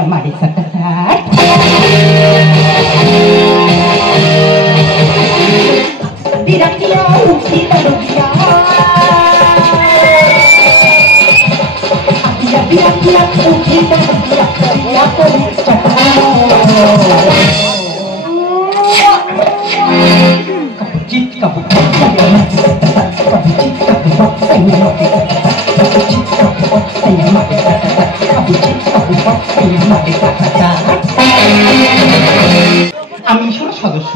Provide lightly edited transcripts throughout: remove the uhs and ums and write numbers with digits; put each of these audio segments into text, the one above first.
हमारे साथ दिया उठी लड़किया दिया उठी लड़किया दिया कोई चित का আমি মিশনের সদস্য।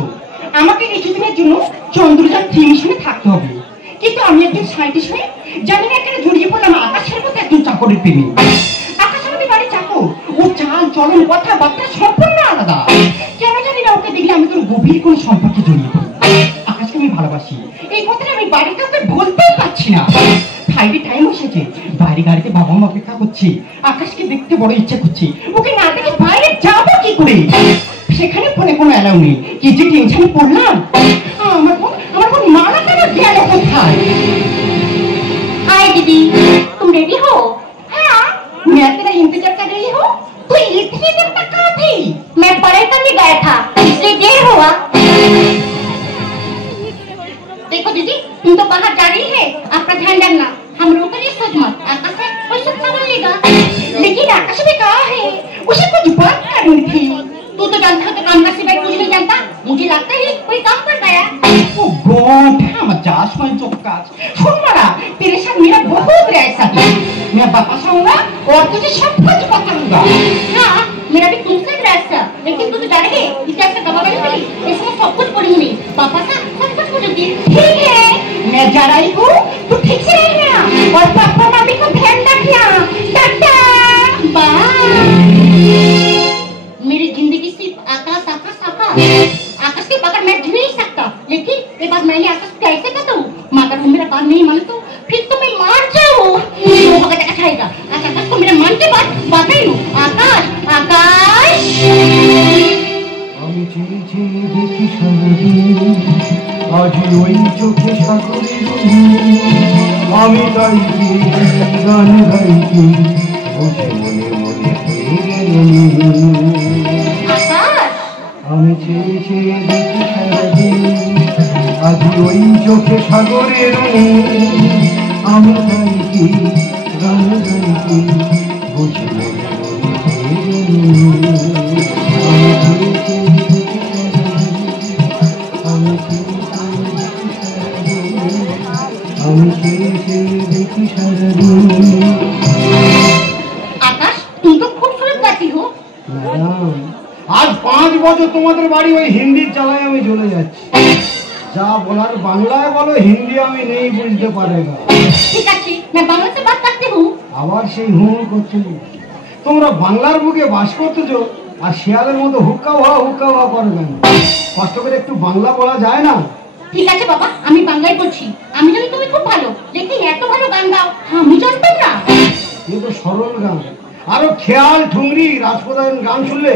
আমাকে কিছুদিনের জন্য চন্দ্রযান 3 মিশনে থাকতে হবে, কিন্তু আমি একজন সায়েন্টিস্ট হয়ে জানি না এখানে জড়িয়ে পড়লাম আকাশের মতো একজন চাকরের প্রেমী। আকাশ আমাদের বাড়ির চাকর, ও চাল চলন কথাবার্তা সম্পূর্ণ আলাদা। কেন জানি না ওকে দেখলে আমি কোনো গভীর কোনো সম্পর্কে জড়িয়ে পড়ি। আকাশকে আমি ভালোবাসি, এই কথাটা আমি বাড়ির কাউকে বলতেই পারছি না। ফ্লাইটের টাইম এসেছে, বাইরে গাড়িতে বাবা মা অপেক্ষা করছে। আকাশকে দেখতে বড় ইচ্ছা করছে, ওকে না দেখে বাইরে যাবো কি করে? সেখানে ফোনে কোনো অ্যালাউ নেই। কি যে টেনশনে পড়লাম। আমার বোন माला का गया कोথায়? हाय दीदी, तुम रेडी हो? हाँ, मैं तेरा इंतजार कर रही हूँ। तू इतनी देर तक कहाँ थी? मैं पढ़ाई करने गया था, इसलिए देर हुआ। देखो दीदी, तुम तो बाहर जा रही है, अपना ध्यान रखना। हम रोकने सोच मत, आकाश है कोई सब संभाल लेगा। लेकिन आकाश भी कहाँ है? उसे कुछ बात करनी थी। तू तो जानता है, तो काम का सिवाय कुछ नहीं जानता। मुझे लगता है कोई काम कर गया। ओ गॉड, हम जास में चौकास। सुन मारा, तेरे साथ मेरा बहुत ऐसा है। मैं वापस आऊंगा और तुझे सब कुछ बताऊंगा। हाँ, मेरा भी तुमसे रहता, लेकिन तू तो जा रही है, इतिहास का गवाह नहीं, इसमें सब कुछ पढ़ूंगी। पापा का सब कुछ पूछूंगी। ठीक है, मैं जा रही हूँ, तू ठीक से रहना और पापा मम्मी को ध्यान रखना। टाटा, बाय। मेरी जिंदगी सिर्फ आकाश आकाश आकाश आकाश के बगैर मैं जी नहीं सकता। लेकिन एक बार मैंने आकाश को कैसे कहता हूँ, मगर वो मेरा बात नहीं माने तो फिर तो मैं मार जाऊँ। वो बगैर क्या खाएगा? आकाश को मेरे मन की बात बताई हूँ। आकाश आकाश আমি চেয়ে চেয়ে দেখি সারাদিন, আজ ওই চোখে সাগরের আমি তাই গান গাইছি, বুঝে মনে মনে হয়ে গেল। আমি চেয়ে চেয়ে দেখি সারাদিন, আজ ওই চোখে সাগরের আমি তাই গান গাইছি, বুঝে মনে মনে হয়ে গেল। आकाश, तुम तो खूबसूरत गाती हो। आज 5 বছর তোমাদের বাড়ি ওই হিন্দির চালায় আমি চলে যাচ্ছি। যা বলার বাংলায় বলো, হিন্দি আমি নেই বুঝতে পারেগা। ঠিক আছে, मैं बांग्ला से बात करती हूँ। আবার সেই হুম করছো। তোমরা বাংলার বুকে বাস করতেছো আর শিয়ালের মতো হুক্কা হওয়া করো কেন? কষ্ট করে একটু বাংলা বলা যায় না? ঠিক আছে বাবা, আমি বাংলায় বলছি। আমি জানি তুমি খুব ভালো, লেকিন এত ভালো গান গাও আমি জানতাম না। এ তো সরল গান। আরো খেয়াল ঠুংরি রাজপ্রধান গান শুনলে,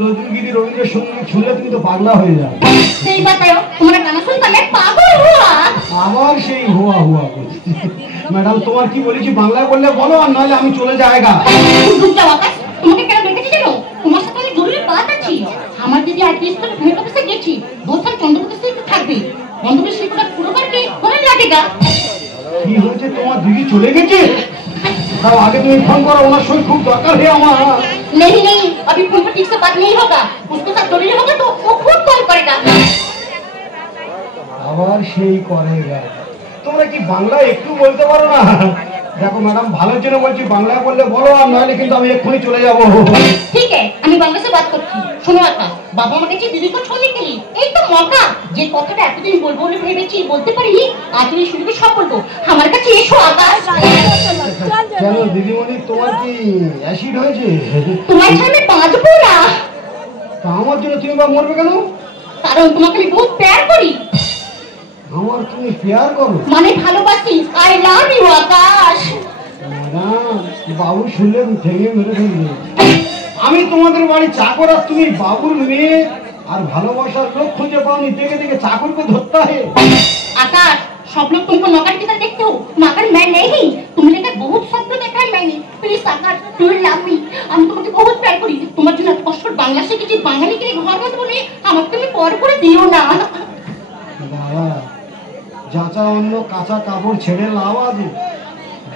নজরুলগিরি রবীন্দ্রসঙ্গীত শুনলে তুমি তো পাগলা হয়ে যাবে। সেই বাতায়ো, তোমার গান শুনতে আমি পাগল হুয়া। আবার সেই হুয়া করছে। ম্যাডাম, তোমার কি বলেছি বাংলায় বললে বলো, আর নইলে আমি চলে যায়গা। রুক যাও আকাশ, তোমাকে কেন ডেকেছি জানো? তোমার সাথে আমি জরুরি বাত আছে। আমার দিদি আজ স্কুলে মেয়ের অফিসে গেছি, বলছেন চন্দ্রপুরের সাথে থাকবে। বন্ধুদের শিল্পটা পুরো করতে কোনে লাগেগা? কি হয়েছে, তোমার দিদি চলে গেছে? তাও আগে তুমি ফোন করো, ওনার সঙ্গে খুব দরকার है আমার। नहीं, अभी फोन पर ठीक से बात नहीं होगा। उसके साथ जरूरी होगा तो वो खुद कॉल करेगा। আবার সেই করেগা। তোমরা কি বাংলা একটু বলতে পারো না? দেখো ম্যাডাম, ভালোর জন্য বলছি, বাংলায় বললে বলো, আর নইলে কিন্তু আমি এক্ষুনি চলে যাব। ठीक है, আমি বাংলা से बात করছি। শোনো আকাশ, বাবা আমাকে যে দিদি को छोड़ने के लिए এই তো মौका, যে কথাটা এতদিন বলবো বলে ভেবেছি বলতে পারিনি, আজ এই সুযোগে সব বলবো। আমার কাছে এসো আকাশ। কেন দিদিমণি, তোমার কি অ্যাসিড হয়েছে? তোমার সামনে বাঁচবো না। তা আমার জন্য তুমি বা মরবে কেন? কারণ তোমাকে আমি বহুত প্যার করি। আমার তুমি প্যার করো? মানে ভালোবাসি। আই লাভ ইউ আকাশ। না, বাবু শুনলে ভেঙে মেরে ফেলবে। আমি তোমাদের বাড়ি চাকর, আর তুমি বাবুর মেয়ে, আর ভালোবাসার লোক খুঁজে পাওনি, দেখে দেখে চাকরকে ধরতে হয়। आकाश, सब लोग तुमको नौकर की तरह देखते हो, मगर मैं नहीं। तुम लेकर बहुत स्वप्न देखा है मैंने। Please Akash, do love me. हम तुमको बहुत प्यार करी। বাঙালিকে ঘর মতো বলে আমাকে তুমি পর করে দিও না। বাবা, যাচা অন্য কাঁচা কাপড় ছেড়ে লাভ আছে?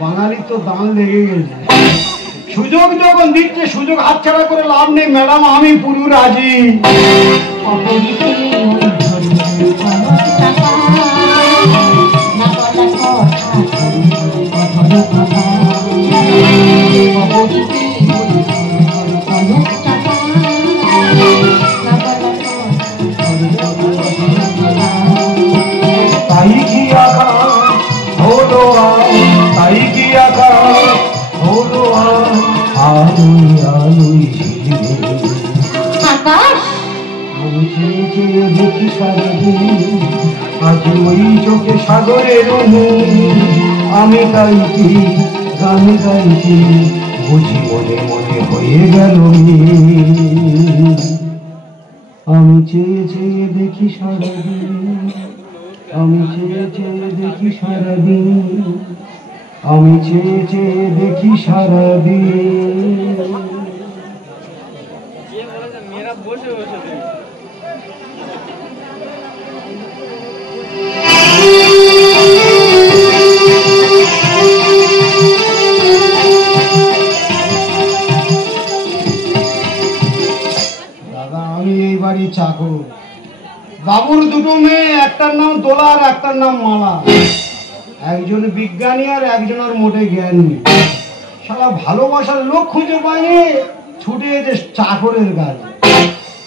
বাঙালির তো দান লেগে গেছে। সুযোগ যখন দিচ্ছে সুযোগ হাতছাড়া করে লাভ নেই ম্যাডাম, আমি পুরো রাজি। অপরিতে ওই ধরে কনক চাপা, না বলা কথা ধরে কথা। অপরিতে ওই ধরে কনক চাপা, না বলা কথা ধরে কথা। তাই কি আকাশ হলো তাই কি আকাশ হলো আলোই আলোই আকাশ আমি চেয়ে চেয়ে দেখি সারাদিন, আজ ওই চোখে সাগরের আমি গাইছি গান গাইছি, বুঝি মনে মনে হয়ে গেল আমি চেয়ে চেয়ে দেখি সারাদিন, আমি চেয়ে চেয়ে দেখি সারাদিন, আমি চেয়ে চেয়ে দেখি সারাদিন। দাদা, আমি এই বাড়ি চাকর। বাবুর দুটো মেয়ে, একটার নাম দোলা আর একটার নাম মালা। একজন বিজ্ঞানী আর একজনের মোটে জ্ঞান নেই। সারা ভালোবাসার লোক খুঁজে পায়নি, ছুটে এসে চাকরের কাজে।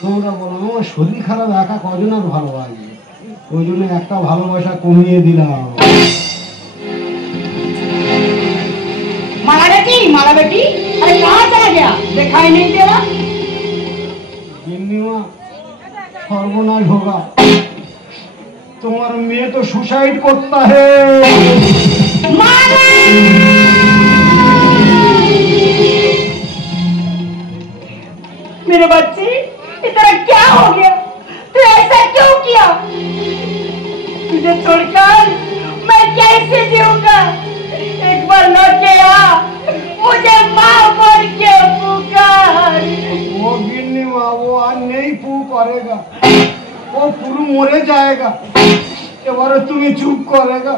তোমরা বলো আমার শরীর খারাপ, একা কজন আর ভালোবাসি? ওই জন্য একটা ভালোবাসা কমিয়ে দিলাম। माला बेटी अरे कहाँ चला गया, दिखाई नहीं दे रहा। গিন্নিমা, সর্বনাশ হোগা, তোমার মেয়ে তো সুসাইড করতা হে। मेरे बच्चे, इतना क्या हो गया? तू ऐसा क्यों किया? तुझे छोड़कर मैं कैसे जीऊंगा? एक बार लौट के आ, मुझे माँ बोल के पुकार। वो गिन्निमा, वो आज नहीं पू करेगा, वो पुरु मरे जाएगा। এবারে তুমি চুপ করেগা।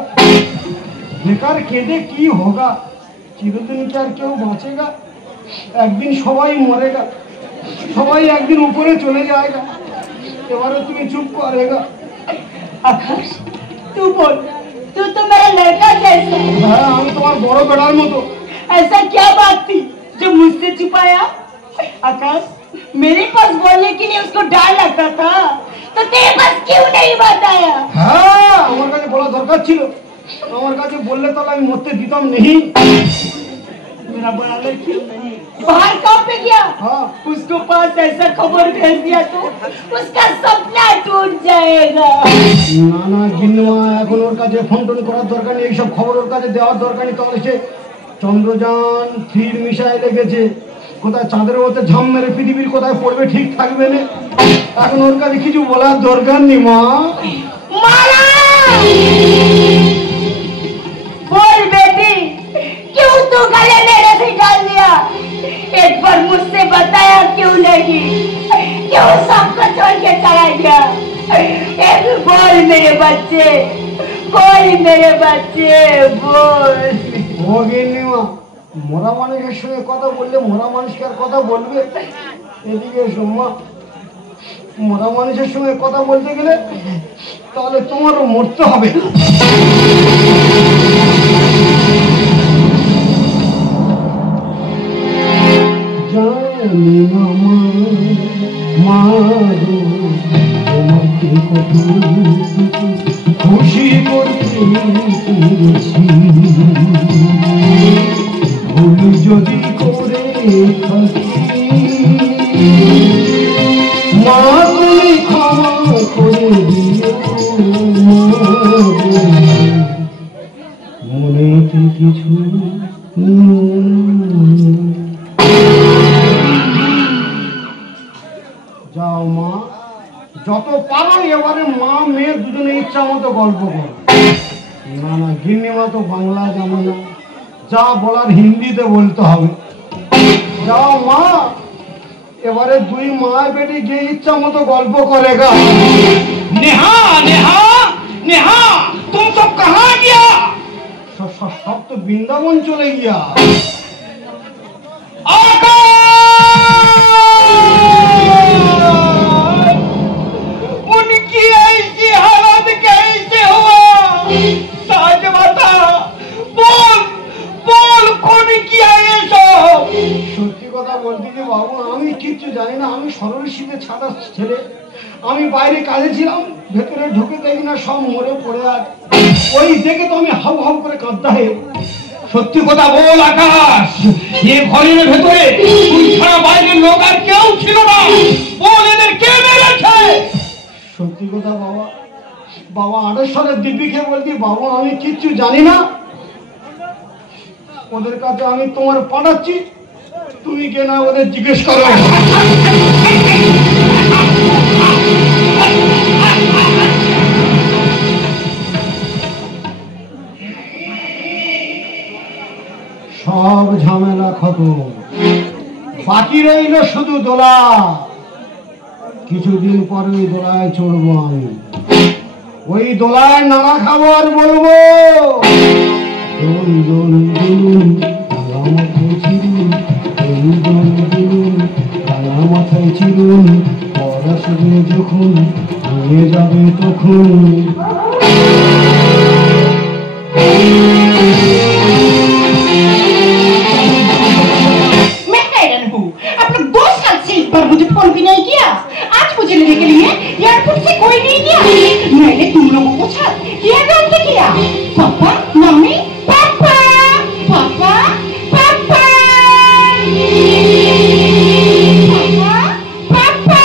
বেকার কেঁদে কি হোগা? চিরদিন কি আর কেউ বাঁচেগা? একদিন সবাই মরেগা, সবাই একদিন উপরে চলে যায়গা। এবারে তুমি চুপ করেগা। आकाश, तू बोल, तू तो मेरा लड़का जैसा। হ্যাঁ, আমি তোমার বড় বেড়ার মতো। ऐसा क्या बात थी जो मुझसे छुपाया? आकाश, मेरे पास बोलने के लिए उसको डर लगता था, तो तेरे पास क्यों नहीं बताया? হ্যাঁ, আমার কাছে বলা দরকার ছিল। আমার কাছে বললে তো আমি মরতে দিতাম नहीं। मेरा बड़ा लड़की बाहर कहाँ पे गया? हाँ। उसको पास ऐसा खबर भेज दिया तो उसका सपना टूट जाएगा। না না গিন্নিমা, এখন ওর কাছে ফোন টোন করার দরকার নেই, এইসব খবর ওর কাছে দেওয়ার দরকার নেই। তাহলে সে চন্দ্রযান 3 মিসাইলে গেছে, কোথায় চাঁদের মধ্যে ঝাম মেরে পৃথিবীর কোথায় পড়বে ঠিক থাকবে না। এখন ওর কাছে কিছু বলার দরকার নেই মা। माला! बोल बेटी, क्यों तू गले मेरे से डाल दिया? एक बार मुझसे बताया क्यों नहीं? क्यों सबको छोड़ के चला गया? एक बोल मेरे बच्चे, बोल मेरे बच्चे, बोल। ও গিন্নিমা, মরা মানুষের সঙ্গে কথা বললে মরা মানুষকে আর কথা বলবে? এদিকে এসো মা, মরা মানুষের সঙ্গে কথা বলতে গেলে তাহলে তোমারও মরতে হবে। জানি না মা গো, তোমাকে কত খুশি করতে পেরেছি, ভুল যদি করে থাকি মা তুমি ক্ষমা করে দিও মনেতে কিছু যাও মা, যত পারো এবারে মা মেয়ে দুজনে ইচ্ছা মতো গল্প করো। না না গিন্নিমা তো বাংলা জানে না, যা বলার হিন্দিতে বলতে হবে। যাও মা, এবারে দুই মা বেটি গিয়ে ইচ্ছা মতো গল্প করে গা। नेहा नेहा नेहा तुम सब कहाँ गया? সব তো বৃন্দাবন চলে গিয়া। उनकी ऐसी हालत कैसे हुआ? साज बता, बोल बोल कौन किया ये सब? সত্যি কথা বলতে কি বাবু, আমি কিচ্ছু জানি না। আমি সরল শীতে ছাড়া ছেলে, আমি বাইরে কাজে ছিলাম, ভেতরে ঢুকে দেখি না সব মরে পড়ে আছে। ওই দেখে তো আমি হাউ হাউ করে কাঁদতে হয়। সত্যি কথা বল আকাশ, এই ঘরের ভেতরে তুই ছাড়া বাইরের লোক আর কেউ ছিল না। বল এদের কে মেরেছে? সত্যি কথা বাবা, বাবা আড়েশ্বরের দিব্যি খেয়ে বলছি বাবা আমি কিচ্ছু জানি না। ওদের কাছে আমি তোমার পাঠাচ্ছি, তুমি কে না ওদের জিজ্ঞেস করো। সব ঝামেলা খতম, বাকি রইল শুধু দোলা। কিছুদিন পরে ওই দোলায় চড়বো আমি, ওই দোলায় নাড়া খাবো আর বলবো দোল দোল দুলুন কালা মাথায় চিরুন, দোল দোল দুলুন কালা মাথায় চিরুন, পড়াশুনো যখন হয়ে যাবে তখন। आप लोग 2 साल से एक बार मुझे फोन भी नहीं किया। आज मुझे लेने के लिए एयरपोर्ट से कोई नहीं गया। मैंने तुम लोगों को साथ किया जानते किया। पापा मम्मी पापा पापा पापा पापा पापा।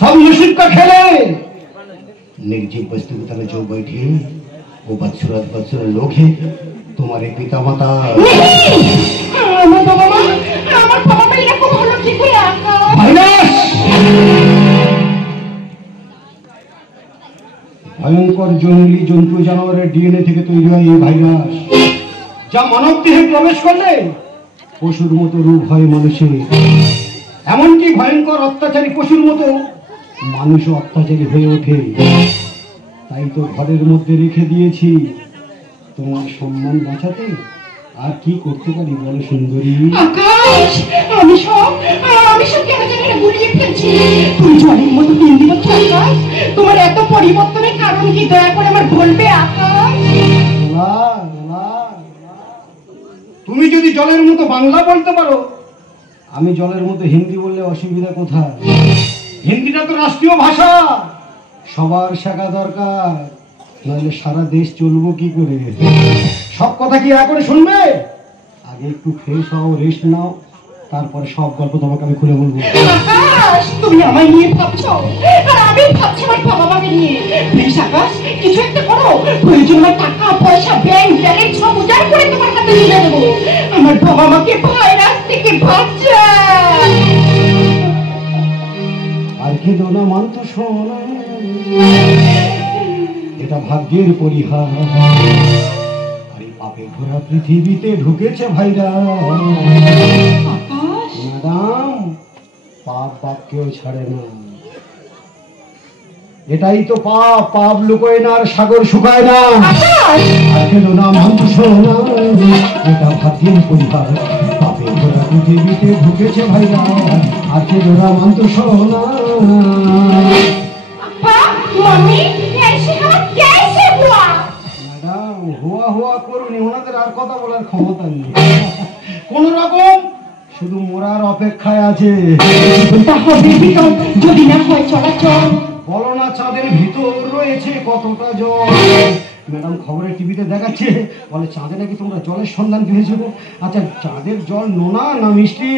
सब मुशीब का खेल है। निर्जीव वस्तु की तरह जो बैठे वो बदसूरत लोग हैं, तुम्हारे पिता माता। ভয়ঙ্কর জঙ্গলি জন্তু জানোয়ারের ডিএনএ থেকে তৈরি হয় এই ভাইরাস, যা মানব দেহে প্রবেশ করলে পশুর মতো রূপ হয় মানুষের। এমনকি ভয়ঙ্কর অত্যাচারী পশুর মতো মানুষও অত্যাচারী হয়ে ওঠে। তাই তো ঘরের মধ্যে রেখে দিয়েছি তোমার সম্মান বাঁচাতে। আর কি করতে পারি বলো সুন্দরী? আকাশ, আমি সব কেন জানি না গুলিয়ে ফেলছি। তুমি জলের মতো দিন দিন আকাশ, তোমার এত পরিবর্তনের কারণ কি দয়া করে আমার বলবে আকাশ? তুমি যদি জলের মতো বাংলা বলতে পারো, আমি জলের মতো হিন্দি বললে অসুবিধা কোথায়? হিন্দিটা তো রাষ্ট্রীয় ভাষা, সবার শেখা দরকার, নইলে সারা দেশ চলবো কি করে? সব কথা কি এক করে শুনবে? আগে একটু ফ্রেশ হও, রেস্ট নাও, তারপরে সব গল্প তোমাকে আমি খুলে বলবো। আকাশ, তুমি আমায় নিয়ে ভাবছো আর আমি ভাবছি আমার বাবা মাকে নিয়ে। প্লিজ আকাশ, কিছু একটা করো। প্রয়োজন হয় টাকা পয়সা ব্যাংক ব্যালেন্স সব উজাড় করে তোমার হাতে তুলে দেবো। আমার বাবা মাকে ভাইরাস থেকে বাঁচা। আর কি দোনা মানত শোনা, এটা ভাগ্যের পরিহার। আর এই পাপে ভরা পৃথিবীতে ঢুকেছে ভাইরা। আকাশ, ম্যাডাম, পাপ বাপকেও ছাড়ে না। এটাই তো পাপ, পাপ লুকোয় না আর সাগর শুকায় না। আকাশ, আর কেন না মানুষ না, এটা ভাগ্যের পরিহার। পাপে ভরা পৃথিবীতে ঢুকেছে ভাইরা, আর কেন না মানুষ না। पापा मम्मी ऐसे हम कैसे हुआ? ম্যাডাম, হুয়া হুয়া করুনি, ওনাদের আর কথা বলার ক্ষমতা নেই। কোন রকম শুধু মরার অপেক্ষায় আছে। জীবনটা হবে বিকল যদি না হয় চলাচল। বলো না চাঁদের ভিতর রয়েছে কতটা জল। ম্যাডাম, খবরে টিভিতে দেখাচ্ছে, বলে চাঁদে নাকি তোমরা জলের সন্ধান পেয়েছো। আচ্ছা, চাঁদের জল নোনা না মিষ্টি?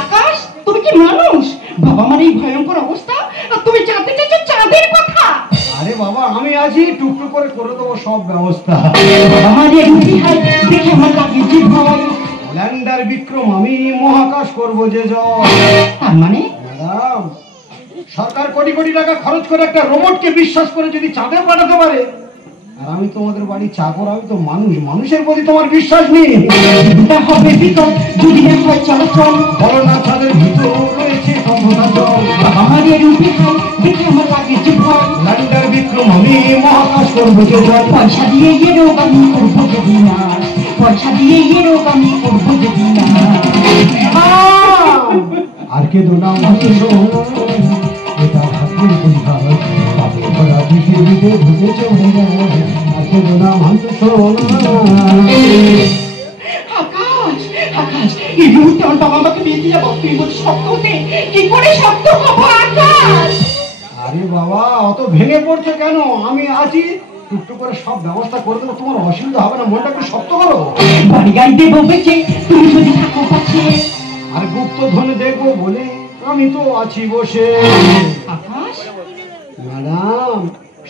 আকাশ, তুমি কি মানুষ? বাবা মার এই ভয়ঙ্কর অবস্থা, আর তুমি জানতে চাইছো চাঁদের কথা? আরে বাবা, আমি আছি, টুকটুক করে করে দেবো সব ব্যবস্থা। বাবা মার এই ইতিহাস দেখে আমার লাগে যে ভয়। ল্যান্ডার বিক্রম, আমি মহাকাশ করবো যে জল। তার মানে ম্যাডাম, সরকার কোটি কোটি টাকা খরচ করে একটা রোবটকে বিশ্বাস করে যদি চাঁদে পাঠাতে পারে, আর আমি তোমাদের বাড়ি চাকর, আমি তো মানুষ, মানুষের প্রতি তোমার বিশ্বাস নেই। জীবনটা হবে বিকল যদি না হয় চলাচল। বলো না চাঁদের ভিতর রয়েছে কতটা জল। বাবা মার এই ইতিহাস দেখে আমার লাগে যে ভয়। ল্যান্ডার বিক্রম, আমি মহাকাশ করবো যে জল। পয়সা দিয়ে এ রোগ আমি করবো যদি না, পয়সা দিয়ে এ রোগ আমি করবো যদি না। আর কে দোনা মানুষ, এটা ভাগ্যের পরিহার। পাপে ভরা পৃথিবীতে ঢুকেছে ভাইরা, আর কে দোনা মানুষ। আকাশ, আকাশ, এই মুহূর্তে আমার বাবা আমাকে বিয়ে দিয়ে যাবো, তুমি বলছো শক্ত হতে, কি করে শক্ত হবো আকাশ? আরে বাবা, অত ভেঙে পড়ছে কেন? আমি আছি, টুকটুক করে সব ব্যবস্থা করে দেবো, তোমার অসুবিধা হবে না। মনটা একটু শক্ত করো। বাড়ি গাড়ি দেবো বেঁচে, তুমি যদি থাকো পাশে। আর গুপ্ত ধনে দেখবো বলে আমি তো আছি বসে। আকাশ, ম্যাডাম,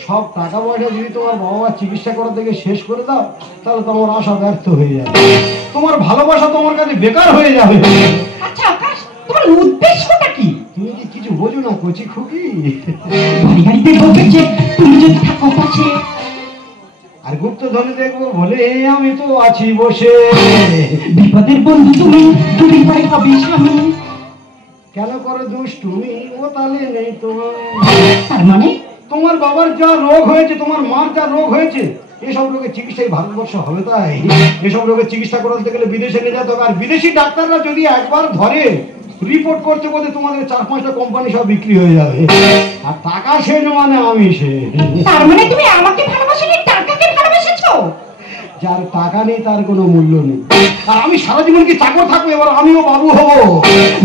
সব টাকা পয়সা যদি তোমার বাবা মার চিকিৎসা করার থেকে শেষ করে দাও, তাহলে তোমার আশা ব্যর্থ হয়ে যাবে। তোমার ভালোবাসা তোমার কাছে বেকার হয়ে যাবে। আচ্ছা আকাশ, তোমার উদ্দেশ্যটা কি? তুমি কি কিছু বোঝো না কচি খুকি? বাড়ি গাড়ি দেবো বেঁচে, তুমি যদি থাকো পাশে। আর গুপ্ত ধনে দেখবো বলে আমি তো আছি বসে। বিপদের বন্ধু তুমি, দুদিন পরে হবে স্বামী। কেন করে দুষ্টুমি, ও তাহলে নেই তোমার। তার মানে তোমার বাবার যা রোগ হয়েছে, তোমার মার যা রোগ হয়েছে, এসব রোগের চিকিৎসাই ভারতবর্ষ হবে। তাই এসব রোগের চিকিৎসা করাতে গেলে বিদেশে নিয়ে যেতে হবে। আর বিদেশি ডাক্তাররা যদি একবার ধরে, রিপোর্ট করতে বলতে তোমাদের 4-5টা কোম্পানি সব বিক্রি হয়ে যাবে। আর টাকা শেষ মানে আমি শেষ। তার মানে তুমি আমাকে ভালোবাসোনি, টাকাকে ভালোবেসেছো? যার টাকা নেই তার কোনো মূল্য নেই। আর আমি সারা জীবন কি চাকর থাকবো, এবার আমিও বাবু হবো।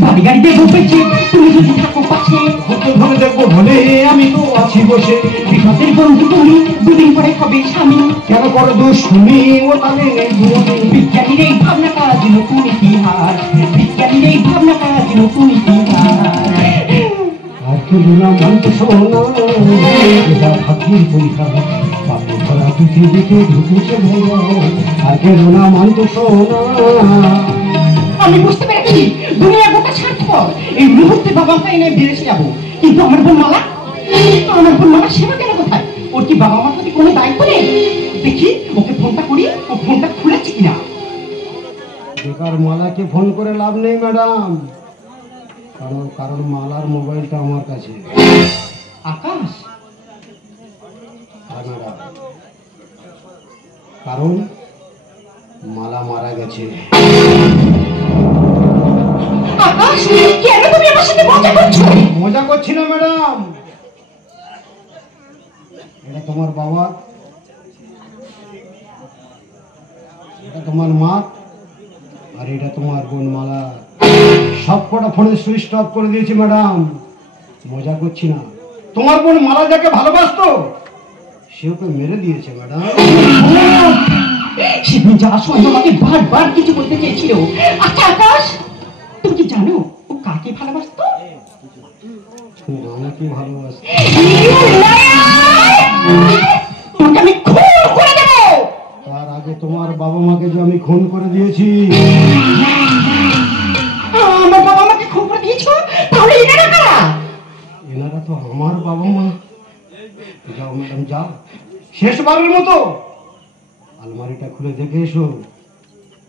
বাড়ি গাড়ি দেবো বেঁচে, তুমি যদি থাকো পাশে। গুপ্ত ধনে দেখবো বলে আমি তো আছি বসে। বিপদের বন্ধু তুমি, দুদিন পরে হবে স্বামী। কেন করে দুষ্টুমি, ও তাহলে নেই তুমি। বিজ্ঞানীর এই ভাবনা কাজ নতুন ইতিহাস, বিজ্ঞানীর এই ভাবনা কাজ নতুন ইতিহাস। আর কে না মানতে শোনা, এটা ভাগ্যের পরিহার। পাপে ভরা পৃথিবীতে ঢুকেছে ভাইরা, আর কে না মানতে শোনা। আমি বুঝতে পেরেছি দুনিয়া গোটা স্বার্থপর। এই মুহূর্তে বাবা মাকে এনে বিদেশে যাবো, কিন্তু আমার বোন মালা, আমার বোন মালা সেবা কেন কোথায়? ওর কি বাবা মার প্রতি কোনো দায়িত্ব নেই? দেখি ওকে ফোনটা করি, ও ফোনটা খুলেছে কিনা। বেকার মালাকে ফোন করে লাভ নেই ম্যাডাম, কারণ মালার মোবাইলটা আমার কাছে। আকাশ, আর ম্যাডাম, কারণ মালা মারা গেছে। আকাশ, কেন তুমি আমার সাথে মজা করছো? মজা করছি না ম্যাডাম, এটা তোমার বাবা, এটা তোমার মা, আর এটা তোমার বোন মালা। সব কটা ফোনে সুইচ অফ করে দিয়েছি ম্যাডাম, মজা করছি না। তোমার বোন মালা যাকে ভালোবাসতো, সে ওকে মেরে দিয়েছে ম্যাডাম। সেদিন যাওয়ার সময় আমাকে বারবার কিছু বলতে চেয়েছিল। আচ্ছা আকাশ, তুমি কি জানো ও কাকে ভালোবাসতো? আমাকে ভালোবাসতো। তোকে আমি খুন করে দেবো। তার আগে তোমার বাবা মাকে যে আমি খুন করে দিয়েছি। আমার বাবা মাকে খুন করে দিয়েছো? তাহলে এনারা কারা? এনারা তো আমার বাবা মা। যাও ম্যাডাম যাও, শেষবারের মতো আলমারিটা খুলে দেখে এসো,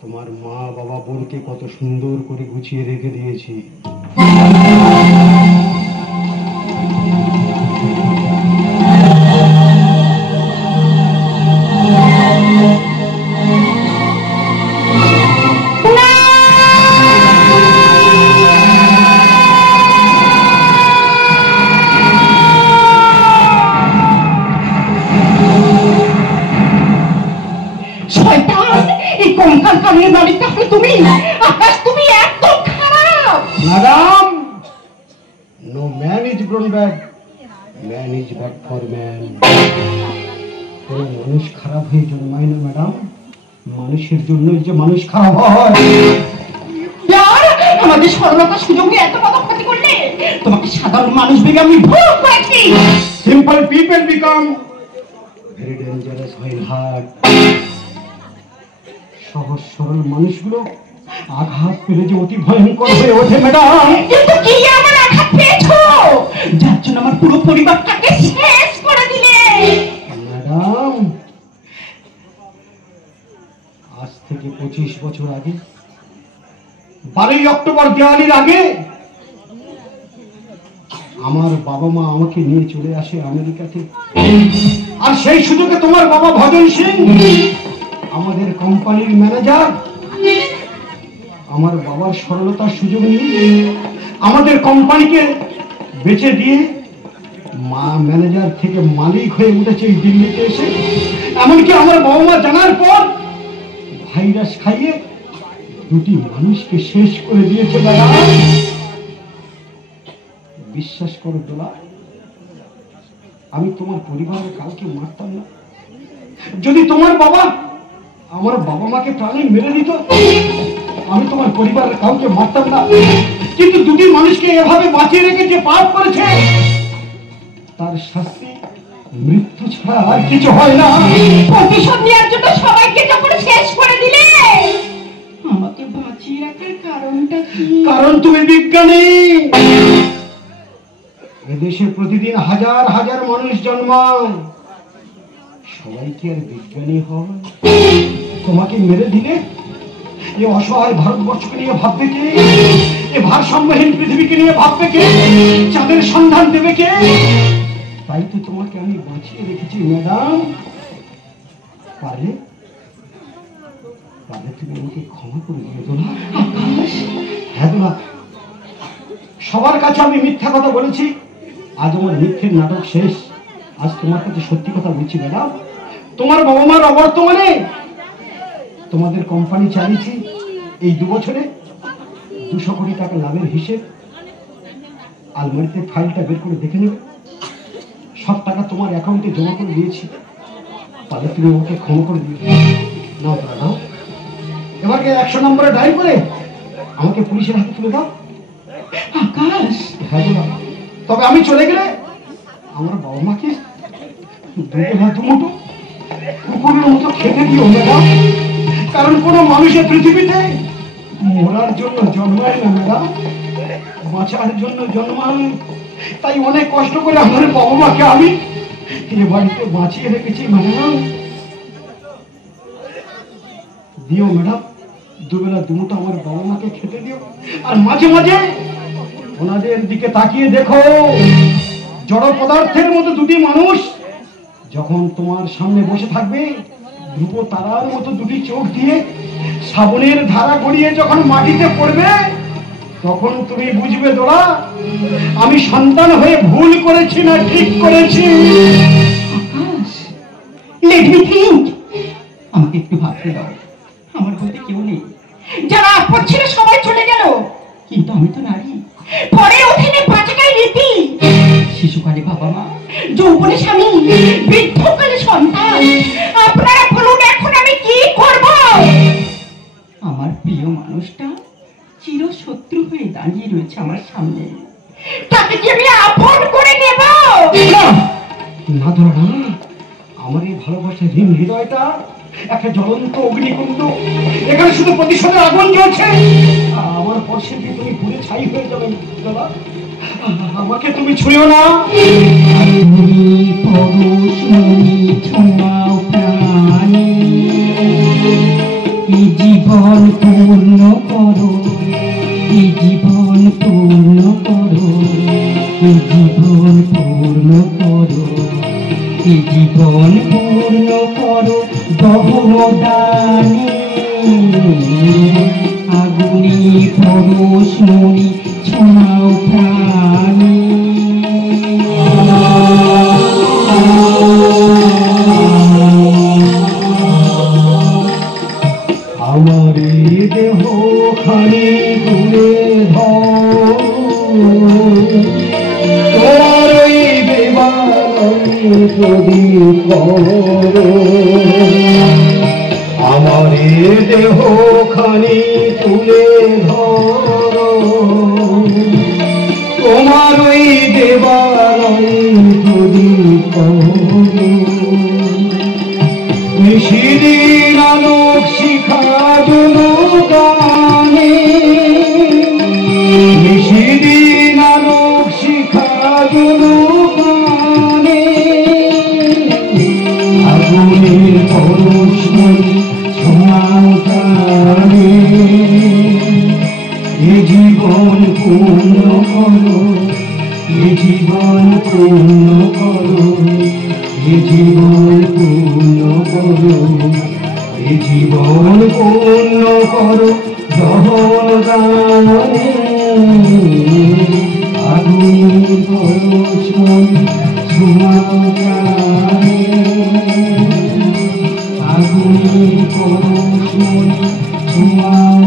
তোমার মা বাবা বোনকে কত সুন্দর করে গুছিয়ে রেখে দিয়েছি। তুমি আকাশ, তুমি একদম খারাপ। Madam, no man is grown bad, man is bad for man. কোনো মানুষ খারাপ হয়ে জন্মায় না ম্যাডাম, মানুষের জন্যই যে মানুষ খারাপ হয়। আমাদের সরলতার সুযোগ নিয়ে এত বড় ক্ষতি করলে, তোমাকে সাধারণ মানুষ ভেবে আমি ভুল করেছি। Simple people become very dangerous when heart. সহজ সরল মানুষগুলো আঘাত পেলে যে অতি ভয়ঙ্কর হয়ে ওঠে ম্যাডাম। কিন্তু কি আমার আঘাত পেয়েছো, যার জন্য আমার পুরো পরিবারটাকে শেষ করে দিলে? ম্যাডাম, আজ থেকে 25 বছর আগে 12ই অক্টোবর দেওয়ালির আগে আমার বাবা মা আমাকে নিয়ে চলে আসে আমেরিকাতে। আর সেই সুযোগে তোমার বাবা ভজন সিং, আমাদের কোম্পানির ম্যানেজার, আমার বাবার সরলতার সুযোগ নিয়ে আমাদের কোম্পানিকে বেচে দিয়ে মা ম্যানেজার থেকে মালিক হয়ে উঠেছে এই দিল্লিতে এসে। এমনকি আমার বাবা মা জানার পর ভাইরাস খাইয়ে দুটি মানুষকে শেষ করে দিয়েছে। দাদা, বিশ্বাস করো দোলা, আমি তোমার পরিবারের কাউকে মারতাম না। যদি তোমার বাবা আমার বাবা মাকে প্রাণে মেরে দিত, আমি তোমার পরিবারের কাউকে মারতাম না। কিন্তু দুটি মানুষকে এভাবে বাঁচিয়ে রেখে যে পাপ করেছে, তার শাস্তি মৃত্যু ছাড়া আর কিছু হয় না। প্রতিশোধ নেওয়ার জন্য সবাইকে যখন শেষ করে দিলে, আমাকে বাঁচিয়ে রাখার কারণটা কি? কারণ তুমি বিজ্ঞানী। এদেশে প্রতিদিন হাজার হাজার মানুষ জন্মায়, সবাই কি আর বিজ্ঞানী হয়? তোমাকে মেরে দিলে এ অসহায় ভারতবর্ষকে নিয়ে ভাববে কে? এ ভারসাম্যহীন পৃথিবীকে নিয়ে ভাববে কে? চাঁদের সন্ধান দেবে কে? তাই তো তোমাকে আমি বাঁচিয়ে রেখেছি ম্যাডাম। পারলে পারলে তুমি আমাকে ক্ষমা করে দিয়ে দোলা। হ্যাঁ দোলা, সবার কাছে আমি মিথ্যা কথা বলেছি, আজ আমার মিথ্যের নাটক শেষ। আজ তোমার কাছে সত্যি কথা বলছি ম্যাডাম। তোমার বাবা মার অবর্তমানে তোমাদের কোম্পানি চালিয়েছি এই 2 বছরে 200 কোটি টাকা লাভের হিসেব। আলমারিতে ফাইলটা বের করে দেখে নেবে, সব টাকা তোমার অ্যাকাউন্টে জমা করে দিয়েছি। তাহলে তুমি আমাকে ক্ষমা করে দিও। নাও দাও, এবারকে 100 নম্বরে ডায়াল করে আমাকে পুলিশের হাতে তুলে দাও। আকাশ, হ্যাঁ দাদা, তবে আমি চলে গেলে আমার বাবা মাকে দুমুঠো কুকুরের মতো খেতে দিও ম্যাডাম। কারণ কোনো মানুষের পৃথিবীতে মরার জন্য জন্মায় না ম্যাডাম, বাঁচার জন্য জন্মায়। তাই অনেক কষ্ট করে আমার বাবা মাকে আমি এ বাড়িতে বাঁচিয়ে রেখেছি ম্যাডাম। দিও ম্যাডাম, দুবেলা দুমুঠো আমার বাবা মাকে খেতে দিও। আর মাঝে মাঝে ওনাদের দিকে তাকিয়ে দেখো, জড় পদার্থের মতো দুটি মানুষ যখন তোমার সামনে বসে থাকবে, ধ্রুব তারার মতো দুটি চোখ দিয়ে শ্রাবণের ধারা গড়িয়ে যখন মাটিতে পড়বে, তখন তুমি বুঝবে দোলা, আমি সন্তান হয়ে ভুল করেছি না ঠিক করেছি। আকাশ, লেট মি থিঙ্ক। আমাকে একটু ভাবতে দাও। আমার বলতে কেউ নেই, যারা আপন ছিল সবাই চলে গেল, কিন্তু আমি তো নারী। পরে অধীনে বাঁচাকাই রীতি। শিশুকালে বাবা মা, যৌবনে স্বামী, বৃদ্ধকালে সন্তান। আপনারা বলুন এখন আমি কি করব? আমার প্রিয় মানুষটা চির শত্রু হয়ে দাঁড়িয়ে রয়েছে আমার সামনে, তাকে কি আমি আপন করে নেব? না ধরা, আমার এই ভালোবাসার হীন হৃদয়টা একটা জ্বলন্ত অগ্নিকুণ্ড। এখানে শুধু প্রতিশোধের আগুন জ্বলছে। আমার পরশে কি তুমি পুড়ে ছাই হয়ে যাবে দাদা। আমাকে তুমি ছুঁয়ো না। তুমি পরশ মনি ছোঁয়াও প্রাণে। জীবন পূর্ণ করো, এই জীবন পূর্ণ করো, এই জীবন পূর্ণ করো, এই জীবন পূর্ণ করো দহন দানে। আগুনে পরশ মনি ছোঁয়াও প্রাণে। আমার দেহ খানি তুলে তোমার ওই যদি আমার দেহ খানি তুলে তোমার ওই যদি নিশিদিন আলোক শিখাবো গানে, নিশিদিন আলোক শিখাবো গানে। আগুনের পরশ মনি ছোঁয়াও প্রাণে। এ জীবন পূর্ণ করো, এ জীবন পূর্ণ করো, এ জীবন পূর্ণ করো, এ জীবন পূর্ণ করো দহন দানে। আগুনের পরশ মনি ছোঁয়াও প্রাণে। আগুনের পরশ মনি ছোঁয়াও